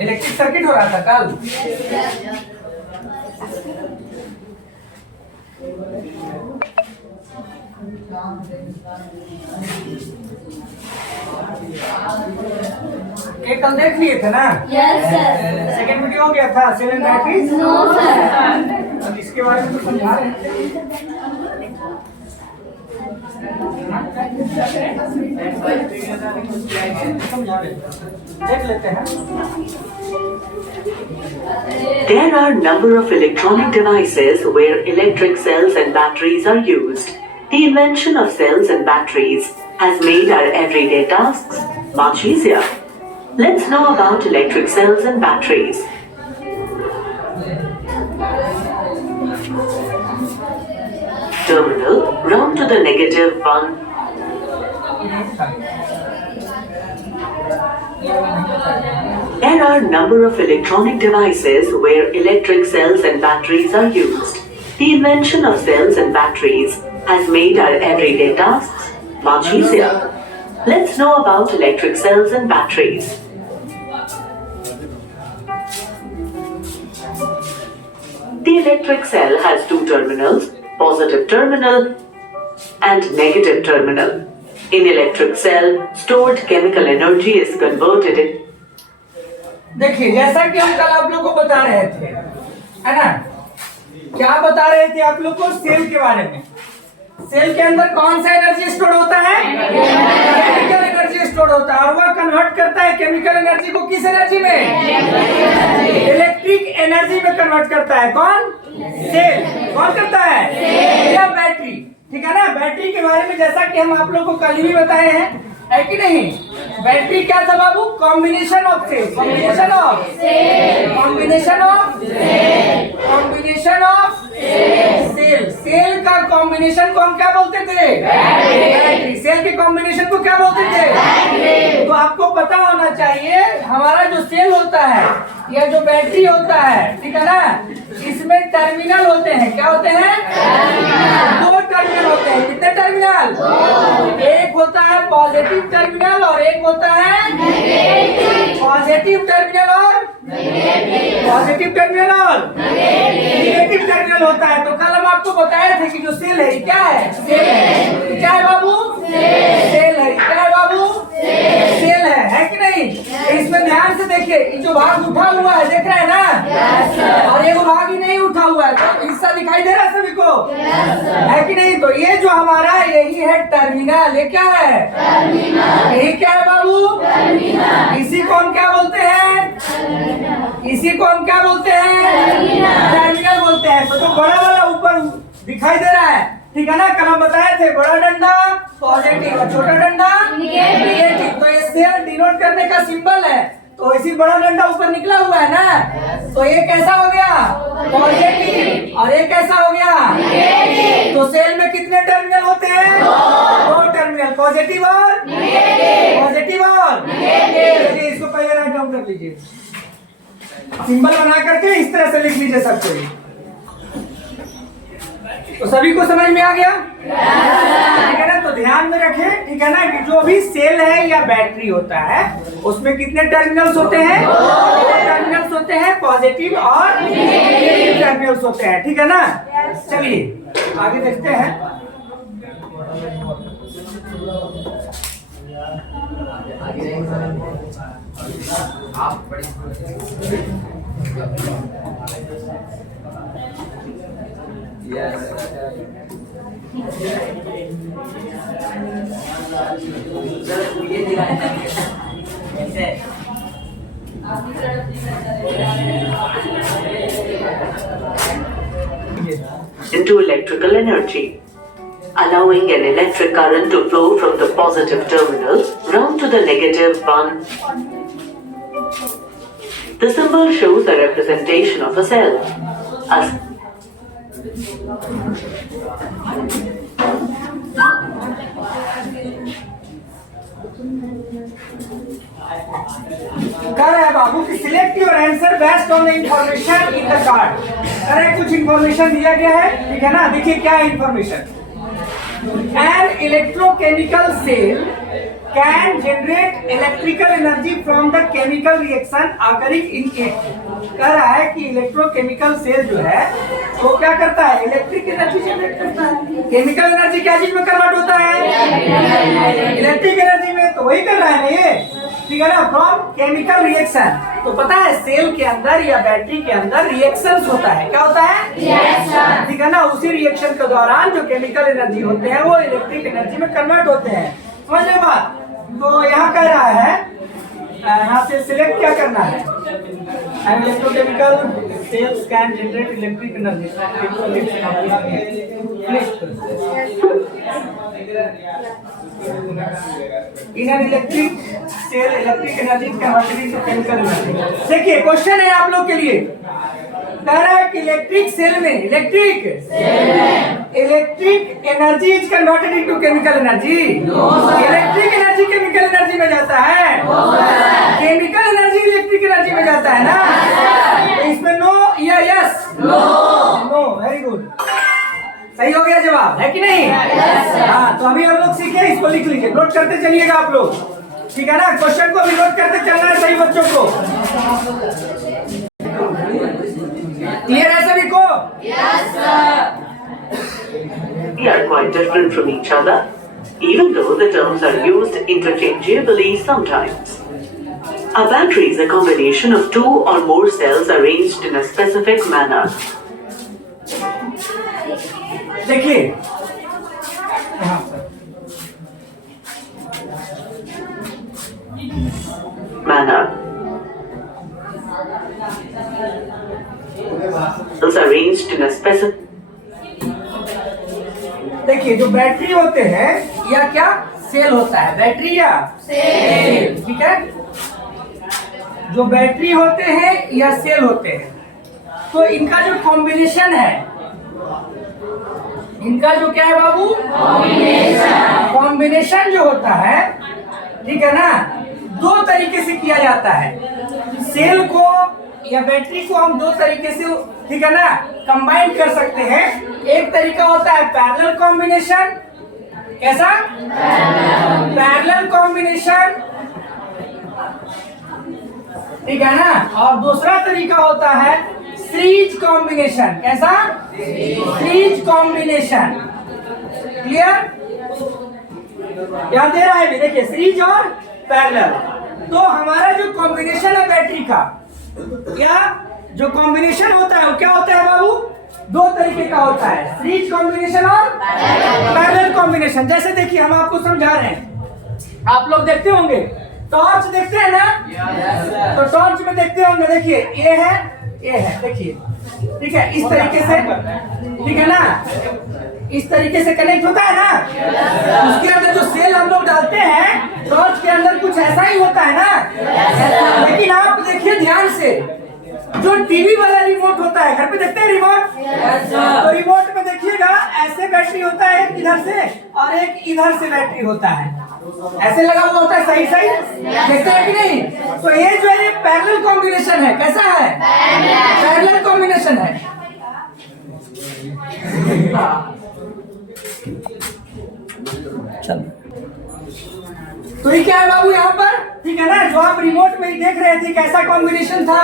Electric circuit हो रहा था कल। ये कल देख लिए थे ना? Yes sir. सेकेंड वीडियो हो गया था cell and batteries. No sir. अब इसके बारे में तो समझा रहे थे। देख लेते हैं। There are a number of electronic devices where electric cells and batteries are used. The invention of cells and batteries has made our everyday tasks much easier. Let's know about electric cells and batteries. Terminal, round to the -1. There are a number of electronic devices where electric cells and batteries are used. The invention of cells and batteries has made our everyday tasks much easier. Let's know about electric cells and batteries. The electric cell has two terminals, positive terminal and negative terminal. In electric cell, stored chemical energy is converted in. देखिए जैसा कि हम कल आप लोग को बता रहे थे, है ना? क्या बता रहे थे आप लोग को? सेल के बारे में। सेल के अंदर कौन सा एनर्जी स्टोर होता है? केमिकल एनर्जी स्टोर होता है और वह कन्वर्ट करता है केमिकल एनर्जी को किस एनर्जी में? इलेक्ट्रिक एनर्जी में कन्वर्ट करता है। कौन? सेल। कौन करता है? या बैटरी। ठीक है ना? बैटरी के बारे में जैसा कि हम आप लोग को कल भी बताए हैं, है कि नहीं? बैटरी क्या था बाबू? Combination of cell. Combination of cell. Combination of cell. Combination of cell. Cell का कॉम्बिनेशन को हम क्या बोलते थे? बैटरी। सेल के कॉम्बिनेशन को क्या बोलते थे? बैटरी। तो आपको पता होना चाहिए हमारा जो सेल होता है या जो बैटरी होता है, ठीक है ना, इसमें टर्मिनल होते हैं। क्या होते हैं? दो टर्मिनल होते हैं। कितने टर्मिनल? एक होता है पॉजिटिव टर्मिनल और एक होता है पॉजिटिव टर्मिनल और पॉजिटिव टर्मिनल और नेगेटिव टर्मिनल होता है। तो कल हम आपको बताए थे कि जो सेल है क्या है? सेल है। क्या है बाबू? सेल है। क्या है बाबू? सेल है कि नहीं? इसमें ध्यान से देखिए, जो भाग उठा हुआ है देख रहे हैं ना, और ये भाग ही नहीं उठा हुआ है, तो हिस्सा दिखाई दे रहा है सभी को, है कि नहीं? तो ये जो हमारा यही है टर्मिनल। ये क्या है? टर्मिनल। यही क्या है बाबू? टर्मिनल। इसी को हम क्या बोलते हैं? इसी को हम क्या बोलते हैं? टर्मिनल बोलते हैं। तो जो बड़ा वाला ऊपर दिखाई दे रहा है, ठीक है ना, कल हम बताए थे, बड़ा डंडा पॉजिटिव और छोटा डंडा नेगेटिव। तो ये सेल डिनोट करने का सिंबल है। तो इसी बड़ा डंडा ऊपर निकला हुआ है ना, तो ये कैसा हो गया? पॉजिटिव। और ये कैसा हो गया? नेगेटिव। तो सेल में कितने टर्मिनल होते हैं? दो टर्मिनल, पॉजिटिव और पॉजिटिव और नेगेटिव। इसको पहले राइट डाउन कर लीजिए, सिंबल बना करके इस तरह से लिख लीजिए सबको। तो सभी को समझ में आ गया? ठीक है ना? तो ध्यान में रखें, ठीक है ना, कि जो भी सेल है या बैटरी होता है उसमें कितने टर्मिनल्स होते हैं? दो टर्मिनल्स होते हैं, पॉजिटिव और नेगेटिव टर्मिनल्स होते हैं। ठीक है ना? चलिए आगे देखते हैं। Into electrical energy, allowing an electric current to flow from the positive terminal round to the negative one. The symbol shows a representation of a cell. कर है बाबू कि select your answer based on the information in the card. अरे कुछ information दिया गया है, ठीक है ना? देखिए क्या है information. An electrochemical cell can generate electrical energy from the chemical reaction occurring in it. कह रहा है कि इलेक्ट्रोकेमिकल सेल जो है वो क्या करता है, इलेक्ट्रिक एनर्जी जनरेट करता है। केमिकल एनर्जी क्या चीज में कन्वर्ट होता है, इलेक्ट्रिक एनर्जी में। तो वही कर रहा है ना ये, ठीक है ना, फ्रॉम केमिकल रिएक्शन। तो पता है सेल के अंदर या बैटरी के अंदर रिएक्शंस होता है, क्या होता है, रिएक्शन, ठीक है ना। उसी रिएक्शन के दौरान जो केमिकल एनर्जी होते हैं वो इलेक्ट्रिक एनर्जी में कन्वर्ट होते हैं। समझ रहे बात। तो यहाँ कह रहा है, यहाँ से सिलेक्ट क्या करना है, electrochemical cells can generate electric energy. In an electric cell electric energy converted into chemical energy. देखिए क्वेश्चन है आप लोग के लिए, कह रहा है कि इलेक्ट्रिक सेल में electric energy is converted into chemical energy. Electric energy chemical energy में जाता है, केमिकल एनर्जी इलेक्ट्रिक एनर्जी में जाता है ना। तो इसमें नो या यस, नो, वेरी गुड, सही हो गया जवाब, है कि नहीं। हाँ, तो अभी हम लोग सीखे, इसको लिख लीजिए, नोट करते चलिएगा आप लोग, ठीक है ना। क्वेश्चन को भी नोट करते चलना है सही बच्चों को। क्लियर है सभी को? Yes, sir. They are quite different from each other, even though the terms are used interchangeably sometimes. A battery is a combination of two or more cells arranged in a specific manner. देखिए Cells arranged in a specific. देखिए जो battery होते हैं या क्या cell होता है, battery या सेल, ठीक है। जो बैटरी होते हैं या सेल होते हैं, तो इनका जो कॉम्बिनेशन है, इनका जो क्या है बाबू, कॉम्बिनेशन जो होता है, ठीक है ना, दो तरीके से किया जाता है। सेल को या बैटरी को हम दो तरीके से, ठीक है ना, कंबाइन कर सकते हैं। एक तरीका होता है पैरेलल कॉम्बिनेशन, कैसा, पैरेलल कॉम्बिनेशन, ठीक है ना। और दूसरा तरीका होता है सीरीज कॉम्बिनेशन, कैसा, सीरीज कॉम्बिनेशन। क्लियर, याद दे रहा है, देखिए सीरीज और पैरेलल। तो हमारा जो कॉम्बिनेशन है बैटरी का, क्या जो कॉम्बिनेशन होता है वो क्या होता है बाबू, दो तरीके का होता है, सीरीज कॉम्बिनेशन और पैरेलल कॉम्बिनेशन। जैसे देखिए हम आपको समझा रहे हैं, आप लोग देखते होंगे, टॉर्च देखते हैं ना, तो टॉर्च में देखते होंगे, देखिए ये है, देखिए, ठीक है, इस तरीके से, ठीक है ना, इस तरीके से कनेक्ट होता है ना। उसके अंदर जो सेल हम लोग डालते हैं टॉर्च के अंदर कुछ ऐसा ही होता है ना। लेकिन आप देखिए ध्यान से, जो टीवी वाला रिमोट होता है, घर पे देखते हैं रिमोट, तो रिमोट में देखिएगा ऐसे बैटरी होता है, एक इधर से और एक इधर से बैटरी होता है, ऐसे लगा हुआ होता है, सही सही देखते हैं कि नहीं। तो ये जो है पैरेलल कॉम्बिनेशन है, कैसा है, पैरेलल कॉम्बिनेशन है। तो ये क्या है बाबू यहाँ पर, ठीक है ना, जो आप रिमोट में ही देख रहे थे कैसा कॉम्बिनेशन था,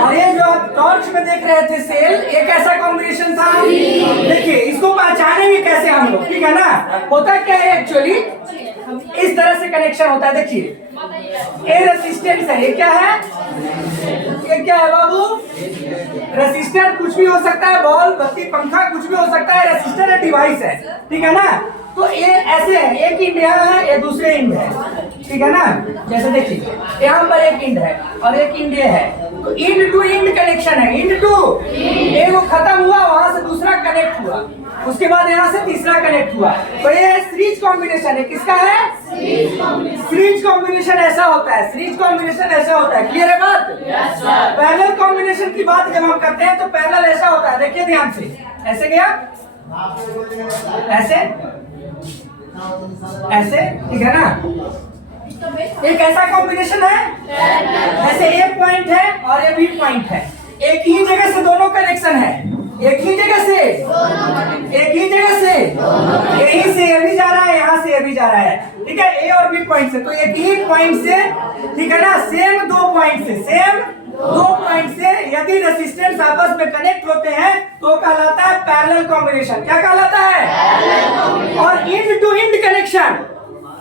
और ये जो आप टॉर्च में देख रहे थे सेल, ये कैसा कॉम्बिनेशन था। देखिए इसको पहचानेंगे कैसे हम लोग, ठीक है ना। होता क्या है एक्चुअली, इस तरह से कनेक्शन होता है। देखिए ये रेसिस्टेंस है, ये क्या है, ये क्या है बाबू, रेसिस्टर कुछ भी हो सकता है, बॉल, बत्ती, पंखा, कुछ भी हो सकता है, रेसिस्टर एक डिवाइस है, ठीक है ना। तो ये ऐसे है, एक इंड यहाँ है, ये दूसरे इंड है, ठीक है ना। जैसे देखिए यहाँ पर एक इंड है और एक इंड ये है, तो इंड टू इंड कनेक्शन है, इंड टू, एक वो खत्म हुआ, वहां से दूसरा कनेक्ट हुआ, उसके बाद यहाँ से तीसरा कनेक्ट हुआ। तो ये सीरीज कॉम्बिनेशन है, किसका है, सीरीज कॉम्बिनेशन ऐसा होता है, सीरीज कॉम्बिनेशन ऐसा होता है। क्लियर है बात। पैरेलल कॉम्बिनेशन की बात जब हम करते हैं तो पैरेलल ऐसा होता है, देखिए ध्यान से, ऐसे गया, ऐसे ऐसे, ठीक है ना। एक ऐसा कॉम्बिनेशन है, ऐसे ए पॉइंट है और ये बी पॉइंट है, एक ही जगह से दोनों कनेक्शन है, एक ही जगह से, एक ही जगह से, यहीं से ये भी जा रहा है, यहाँ से ये भी जा रहा है, ठीक है, ए और बी पॉइंट से। तो एक ही पॉइंट से, ठीक है ना, सेम दो पॉइंट से, सेम दो पॉइंट से यदि रेसिस्टेंस आपस में कनेक्ट होते हैं तो कहलाता है पैरेलल कॉम्बिनेशन। क्या कहलाता है? और end to end connection,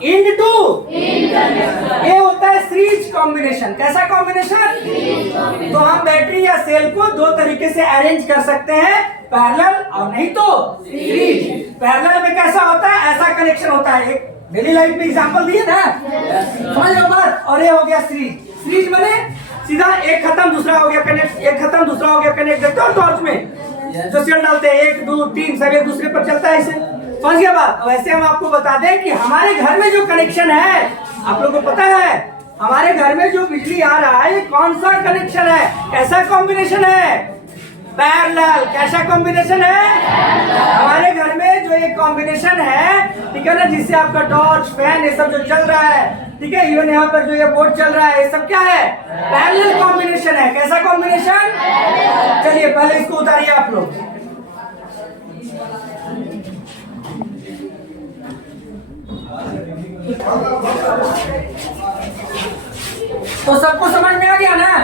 end to ये होता है सीरीज कॉम्बिनेशन। कैसा कॉम्बिनेशन? तो हम बैटरी या सेल को दो तरीके से अरेंज कर सकते हैं, पैरेलल और नहीं तो सीरीज। पैरेलल में कैसा होता है? ऐसा कनेक्शन होता है, एक डेली लाइफ में एग्जांपल दिए ना, समझ लो बात। और ये हो गया सीरीज। सीरीज माने सीधा एक खत्म दूसरा हो गया कनेक्ट, एक खत्म दूसरा हो गया कनेक्ट। देखते हो टॉर्च में जो सेल डालते हैं, 1 2 3 सब एक दूसरे पर चलता है, ऐसे। समझ गया बात? वैसे हम आपको बता दें कि हमारे घर में जो कनेक्शन है, आप लोगों को पता है हमारे घर में जो बिजली आ रहा है, ये कौन सा कनेक्शन है? कैसा कॉम्बिनेशन है? पैरेलल। कैसा कॉम्बिनेशन है? हमारे घर में जो एक कॉम्बिनेशन है, ठीक है ना, जिससे आपका टॉर्च, फैन, ये सब जो चल रहा है, ठीक है, इवन यहाँ पर जो ये बोर्ड चल रहा है, ये सब क्या है? पैरेलल कॉम्बिनेशन है। कैसा कॉम्बिनेशन? चलिए पहले इसको उतारिए आप लोग। तो सबको समझ में आ गया ना?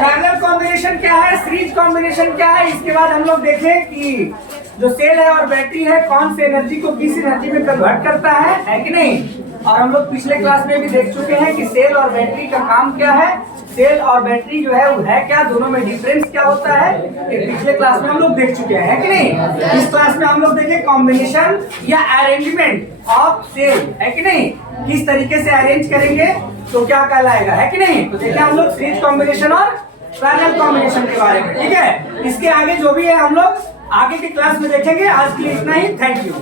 पैरेलल कॉम्बिनेशन क्या है, सीरीज कॉम्बिनेशन क्या है। इसके बाद हम लोग देखें कि जो सेल है और बैटरी है, कौन सी एनर्जी को किस एनर्जी में कन्वर्ट करता है कि नहीं। और हम लोग पिछले क्लास में भी देख चुके हैं कि सेल और बैटरी का काम क्या है, सेल और बैटरी जो है वो है क्या, दोनों में डिफरेंस क्या होता है, ये पिछले क्लास में हम लोग देख चुके हैं, है कि नहीं। इस क्लास में हम लोग देखें कॉम्बिनेशन या अरेंजमेंट ऑफ सेल, है कि नहीं, किस तरीके से अरेंज करेंगे तो क्या कहलाएगा, है कि नहीं। तो देखिए हम लोग सीरीज कॉम्बिनेशन और पैरेलल कॉम्बिनेशन के बारे में, ठीक है। इसके आगे जो भी है हम लोग आगे की क्लास में देखेंगे। आज के लिए इतना ही, थैंक यू।